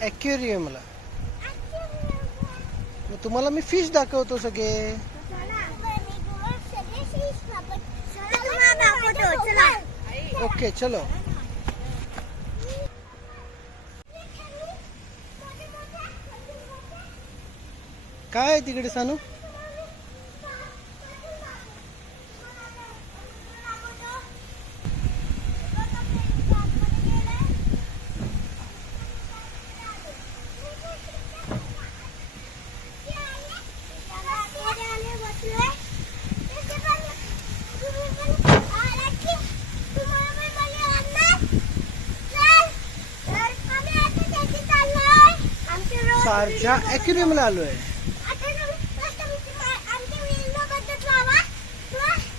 ॲक्वेरियमला मग तुम्हाला मी फिश दाखवतो सगळे. ओके चलो. काय आहे तिकडे सानू? सारख्या ॲक्वेरियमला आलो आहे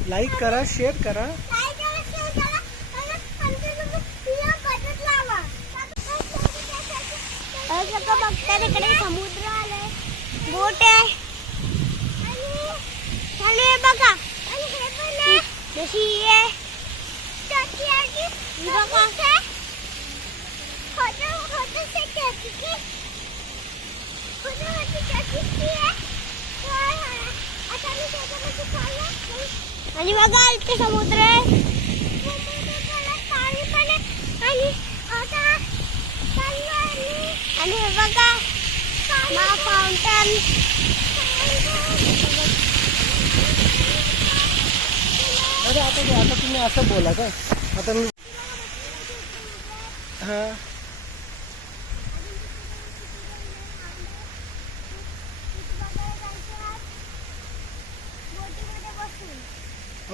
लाईक करा शेअर करा. तिकडे समुद्र आलाय? बोट आहे. आणि बघा. जशी आहे. बघा. आणि बघा इथे समुद्र आहे आणि हे बघा फाउंटन अरे आता आता तुम्ही असं बोला काय? आता मी हा।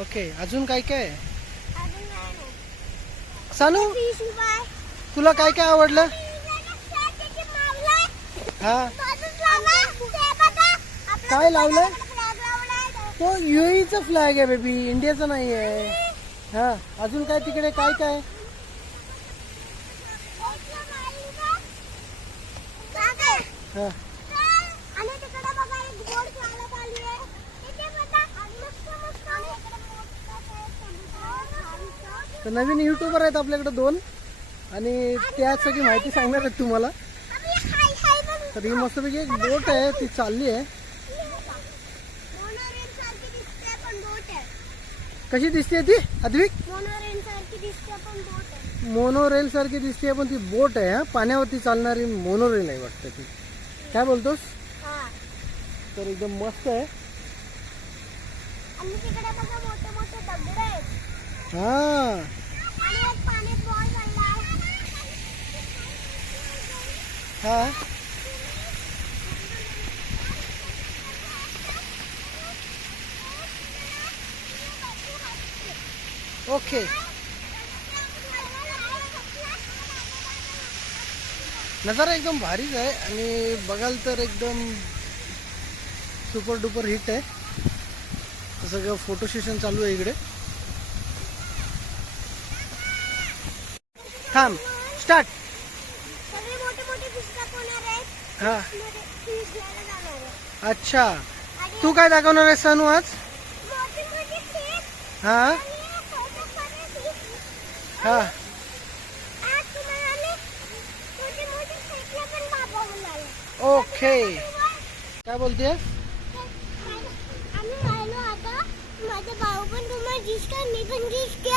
ओके अजून काय काय? सानू तुला काय काय आवडलं? हा? काय लावलंय? तो युईचा फ्लॅग आहे बेबी इंडियाचा नाही आहे. हा? अजून काय तिकडे? काय काय? हा आणि तिकडे बघा एक बोट चालत आली आहे इथे बघा आणि मस्त मस्त आणि इकडे मोठा समुद्र तर नवीन युट्यूबर आहेत आपल्याकडे दोन. आणि त्या सगळी माहिती सांगणार आहेत तुम्हाला. तर ही मस्तपैकी एक बोट आहे ती चालली आहे. कशी दिसते ती अद्विक मोनोरेल सारखी दिसते पण ती बोट आहे हा. पाण्यावरती चालणारी मोनोरेल आहे वाटतं ती. काय बोलतोस? तर एकदम मस्त आहे आणि तिकडे बघा मोठे मोठे दगड आहेत हा. हा ओके नजारा एकदम भारीच आहे आणि बघाल तर एकदम सुपर डुपर हिट आहे. सगळं फोटो सेशन चालू आहे इकडे. थांब. स्टार्ट सगळे मोठे मोठे फिश दाखवणार आहेत. हा. फिश घ्यायला जाणार आहे अच्छा. आणि तू काय दाखवणार आहेस सानू आज? मोठे हा. आणि छोटे छोटे fish. हा. आज तुम्हाला आम्ही मोठे मोठे साईडला पण दाखवून आलो. ओके काय बोलते आम्ही राहिलो आता. माझा भाऊ पण तुम्हाला दिसतोय मी पण दिसते